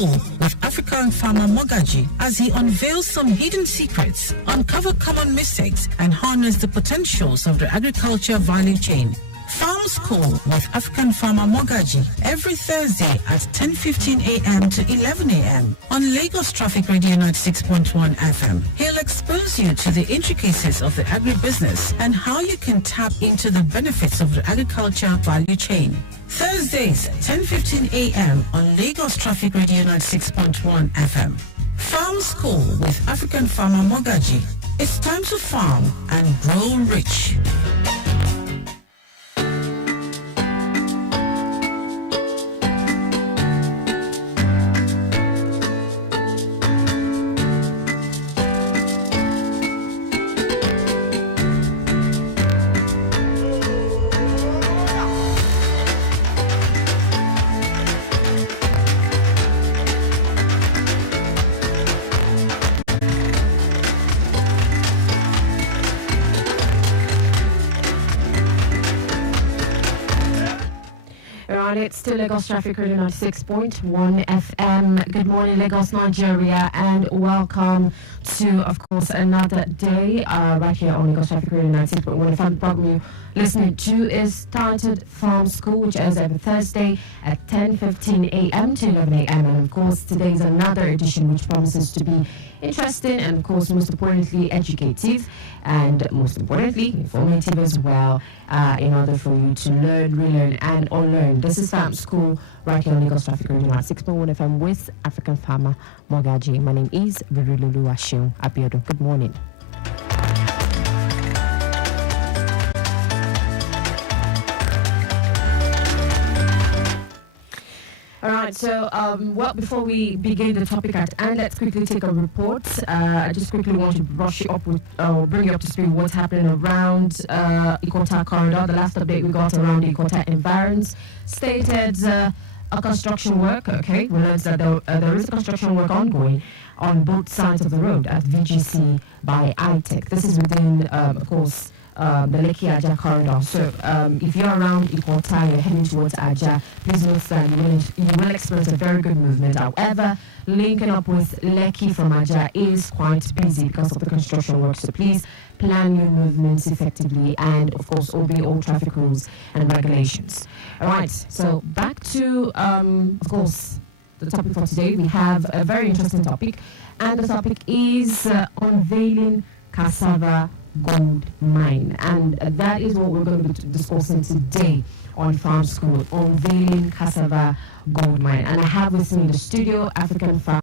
with African farmer Mogaji as he unveils some hidden secrets, uncover common mistakes, and harness the potentials of the agriculture value chain. Farm School with African farmer Mogaji every Thursday at 10:15 a.m. to 11 a.m. on Lagos Traffic Radio 96.1 FM. He'll expose you to the intricacies of the agribusiness and how you can tap into the benefits of the agriculture value chain. Thursdays, 10:15 a.m. on Lagos Traffic Radio 96.1 FM. Farm School with African farmer Mogaji. It's time to farm and grow rich. It's still Lagos Traffic Radio 96.1 FM. Good morning, Lagos, Nigeria, and welcome to, of course, another day right here on Lagos Traffic Radio 96.1 FM. The program you're listening to is Started Farm School, which airs every Thursday at 10:15 a.m. to 11 a.m. And, of course, today is another edition which promises to be interesting and, of course, most importantly, educative and, most importantly, informative as well, in order for you to learn, relearn, and unlearn. This is Farm School right here on Lagos Traffic Radio 6.1 FM with African farmer Mogaji. My name is Rereloluwa Seun Abiodun. Good morning. All right, so, before we begin the topic at hand, let's quickly take a report. I just quickly want to brush you up with, bring you up to speed with what's happening around Ikota corridor. The last update we got around the Ikota environs stated a construction work, we learned that there is a construction work ongoing on both sides of the road at VGC by iTech. This is within, of course, the Lekki Aja corridor. So if you're around Ikota, you're heading towards Aja, please note that you will experience a very good movement. However, linking up with Lekki from Aja is quite busy because of the construction work. So please plan your movements effectively and, of course, obey all traffic rules and regulations. All right, so back to, of course, the topic for today. We have a very interesting topic, and the topic is unveiling cassava gold mine, and that is what we're going to be discussing today on Farm School, unveiling cassava gold mine. And I have with me in the studio African farmer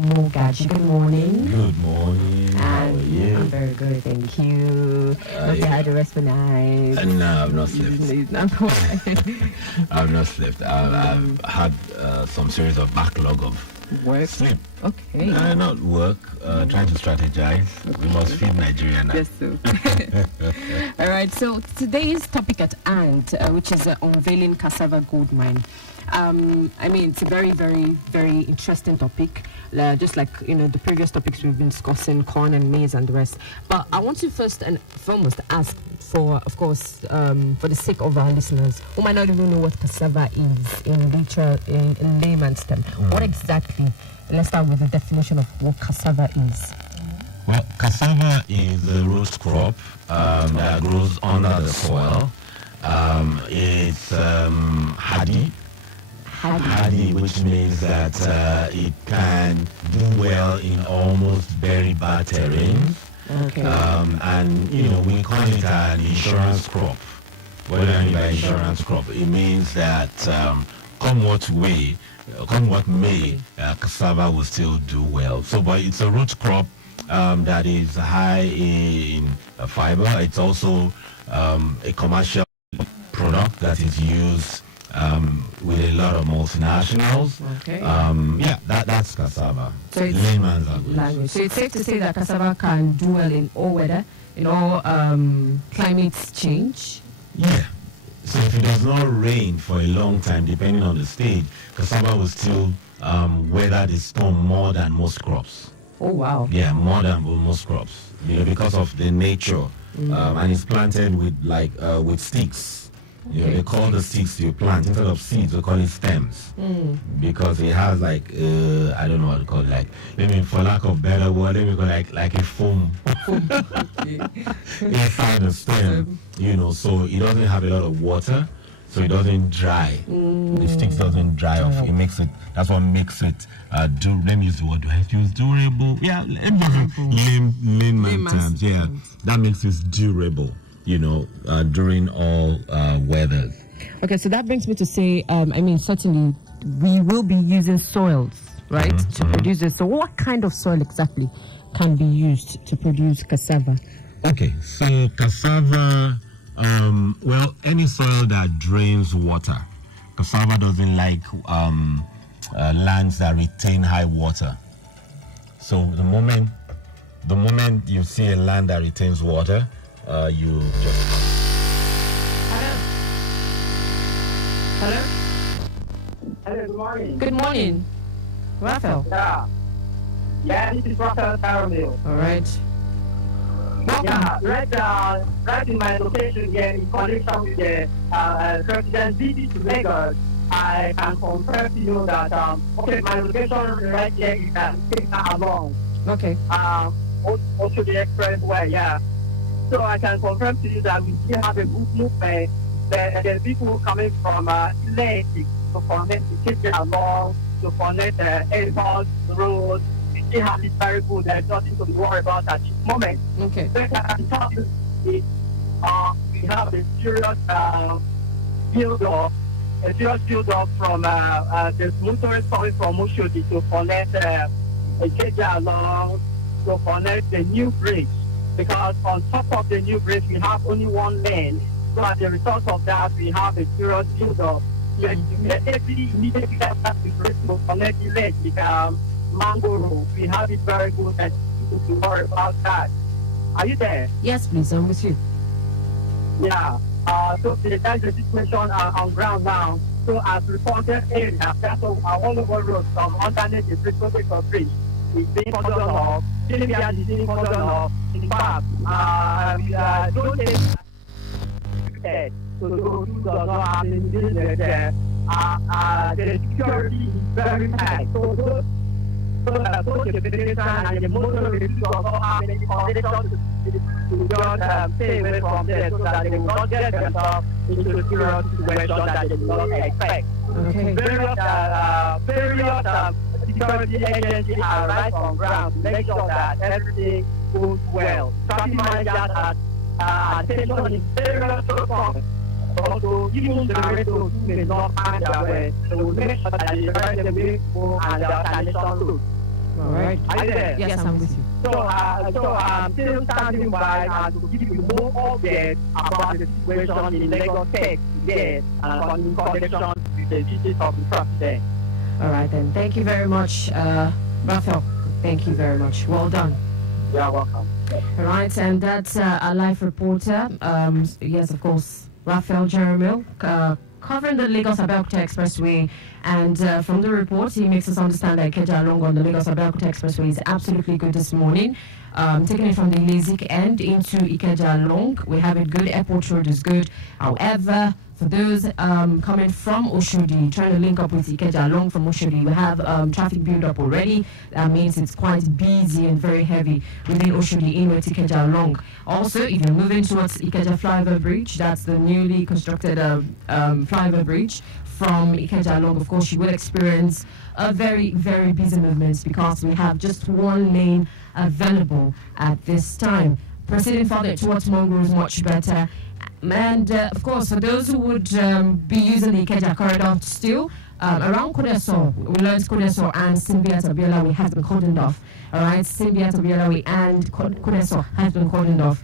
Mogaji. Good morning. Good morning. How are you? I'm very good, thank you. Hope you had a restful night. No, I've not slept. I've not slept. I've had some series of backlog of work. Sleep. Okay. Not work. Trying to strategize. We must feed Nigeria now. Yes, sir. All right. So today's topic at hand, which is unveiling cassava gold mine. I mean, it's a very, very, very interesting topic. Just like, the previous topics we've been discussing, corn and maize and the rest. But I want to first and foremost ask for, of course, for the sake of our listeners who might not even know what cassava is in layman's term. What exactly? Let's start with the definition of what cassava is. Well, cassava is a root crop that grows under the soil. It's hardy. Hardy, which means that it can do well in almost very bad terrain. Okay. And, we call it an insurance crop. What do I mean by insurance crop? It means that come what may, cassava will still do well. So, but it's a root crop that is high in fiber. It's also a commercial product that is used with a lot of multinationals. Okay. That's cassava. So it's layman's language. So it's safe to say that cassava can do well in all weather, in all climate change. Yeah. So if it does not rain for a long time, depending on the stage, cassava will still weather the storm more than most crops. Oh wow. Yeah, more than most crops. Because of the nature, and it's planted with with sticks. You know, they call the sticks you plant instead of seeds, they call it stems. Because it has like I don't know what to call it, like maybe for lack of better word, let me go like a foam inside the stem. You know, so it doesn't have a lot of water, so it doesn't dry. The sticks doesn't dry off. It makes it. That's what makes it. Let me use the word. Do I use durable? Yeah, let me use layman terms. Yeah, that makes it durable. You know, during all weathers. Okay, so that brings me to say, certainly we will be using soils, right, to produce this. So what kind of soil exactly can be used to produce cassava? Okay, so cassava, any soil that drains water. Cassava doesn't like lands that retain high water. So the moment you see a land that retains water, you just... Hello? Hello, good morning. Good morning. Raphael. Yeah, this is Raphael Caramel. All right. Yeah, right in my location here in connection with the President visit to Lagos, I can confirm to you that, my location right here is taken along. Okay. Also the expressway, yeah. So I can confirm to you that we still have a good movement. The people coming from Atlantic to connect the city along, to connect the airport, the roads. We still have this very good. There's nothing to be worried about at this moment. Okay. So we have a serious build-up from the motorists coming from Oshodi to connect Ikeja along, to connect the new bridge. Because on top of the new bridge, we have only one lane. So as a result of that, we have a serious build-up. Immediately after the bridge to connect the lake with Mango Road, we have it very good and people to worry about that. Are you there? Yes, please, I'm with you. Yeah. So that's the situation on ground now. So as reported area, that's all over roads from underneath the bridge to bridge. It's being cordoned off. Sylvia is being cordoned off. In fact, don't take so those who does not have any business there, the security is very high. So those the pedestrian and the motorists does not have any condition to just stay away from there so that they will not get themselves into a serious situation that they do not expect. Okay. Various security agencies are right on ground to make sure that everything goes well. Traffic managers are attention is very strong. Also, even the radio who may not find their way, they will make sure that they direct the vehicle and the alternation route. All right. Are you there? Yes, I'm with you. So I'm still standing by to give you more updates about the situation in Lagos State today in connection with the visit of the president. All right, then. Thank you very much, Raphael. Thank you very much. Well done. You're welcome. All right, and that's our live reporter. Yes, of course, Raphael Jeremiel, covering the Lagos-Abeokuta Expressway. And from the report, he makes us understand that Ikeja along on the Lagos-Abeokuta Expressway is absolutely good this morning. Taking it from the Lazik end into Ikeja along, we have it good. Airport Road is good. However, for those coming from Oshodi, trying to link up with Ikeja along from Oshodi, we have traffic build up already. That means it's quite busy and very heavy within Oshodi in with Ikeja along. Also, if you're moving towards Ikeja Flyover Bridge, that's the newly constructed flyover bridge from Ikeja along, of course, you will experience a very, very busy movement because we have just one lane available at this time. Proceeding further towards Mongo is much better. And of course, for those who would be using the Ikeja corridor still, around Kodeso, we learned Kodeso and Simbiat Obiolawe has been cordoned off. All right, Simbiat Obiolawe and Kodeso has been cordoned off.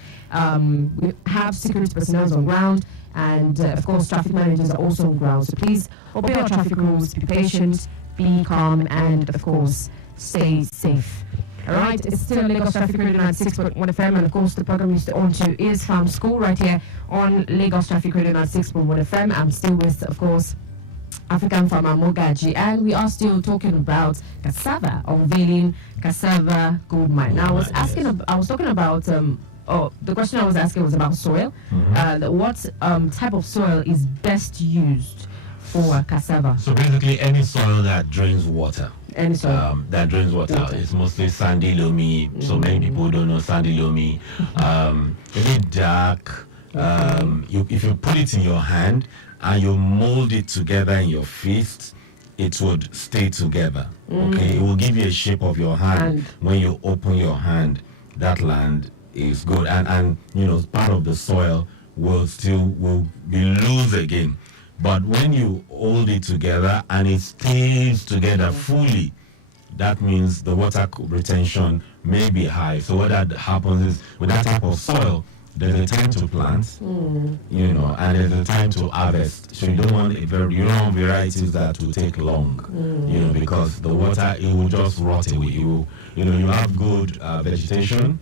We have security personnel on ground, and of course, traffic managers are also on ground. So please obey our traffic rules, be patient, be calm, and of course, stay safe. All right, it's still Lagos Traffic Radio 96.1 FM, and of course, the program you stay on to is Farm School right here on Lagos Traffic Radio 96.1 FM. I'm still with, of course, African farmer Mogaji, and we are still talking about cassava, unveiling cassava gold mine. Now, I was talking about the question I was asking was about soil. What type of soil is best used for cassava? So basically, any soil that drains water. Any soil that drains water. It's mostly sandy loamy. So many people don't know sandy loamy. A bit dark. If you put it in your hand and you mold it together in your fist, it would stay together. Okay, it will give you a shape of your hand when you open your hand. That land is good, and part of the soil will be loose again. But when you hold it together and it stays together fully, that means the water retention may be high. So what that happens is, with that type of soil, there's a time to plant, and there's a time to harvest. So you don't want varieties that will take long, because the water, it will just rot away. You have good vegetation,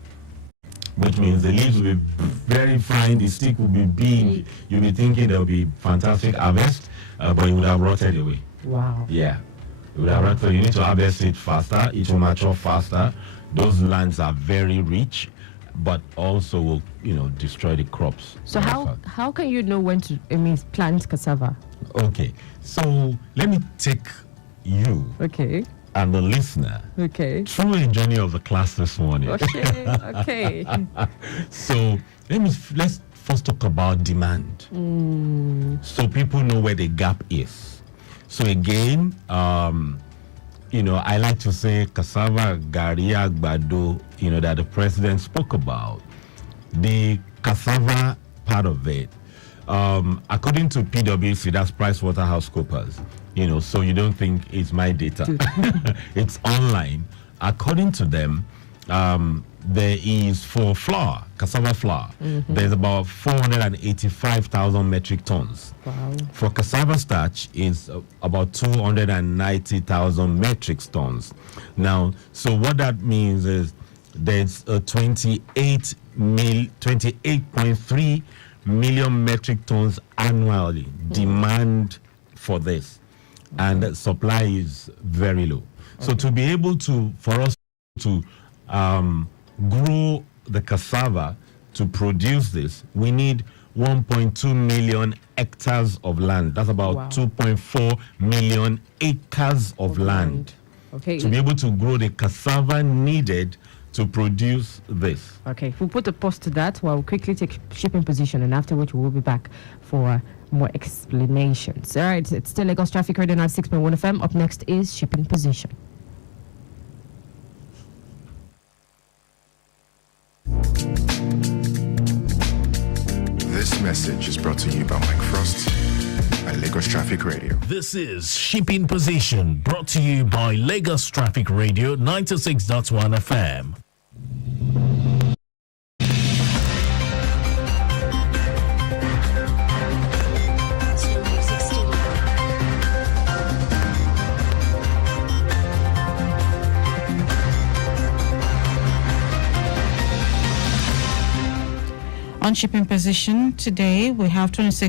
which means the leaves will be very fine, the stick will be big. You'll be thinking there'll be fantastic harvest, but it would have rotted away. Wow. Yeah. It would have rotted. So you need to harvest it faster, it will mature faster. Those lands are very rich, but also will, destroy the crops. So how can you know when to plant cassava? Okay. So let me take you and the listener through a journey of the class this morning. Okay. So let's first talk about demand. So people know where the gap is. So again, I like to say cassava, gari, agbado, that the president spoke about. The cassava part of it, according to PwC, that's PricewaterhouseCoopers, so you don't think it's my data. It's online. According to them, there is, for flour, cassava flour, there's about 485,000 metric tons. Wow. For cassava starch, it's about 290,000 metric tons. Now, so what that means is there's a 28.3 million metric tons annually demand for this, and the supply is very low. So to be able for us to grow the cassava to produce this, we need 1.2 million hectares of land. That's about 2.4 million acres of land. Okay. To be able to grow the cassava needed to produce this. Okay, we'll put a pause to that while we'll quickly take shipping position, and afterwards we will be back for more explanations. All right, it's still Lagos Traffic Radio 96.1 FM. Up next is shipping position. This message is brought to you by Mike Frost and Lagos Traffic Radio. This is Shipping Position, brought to you by Lagos Traffic Radio 96.1 FM. On shipping position today, we have 26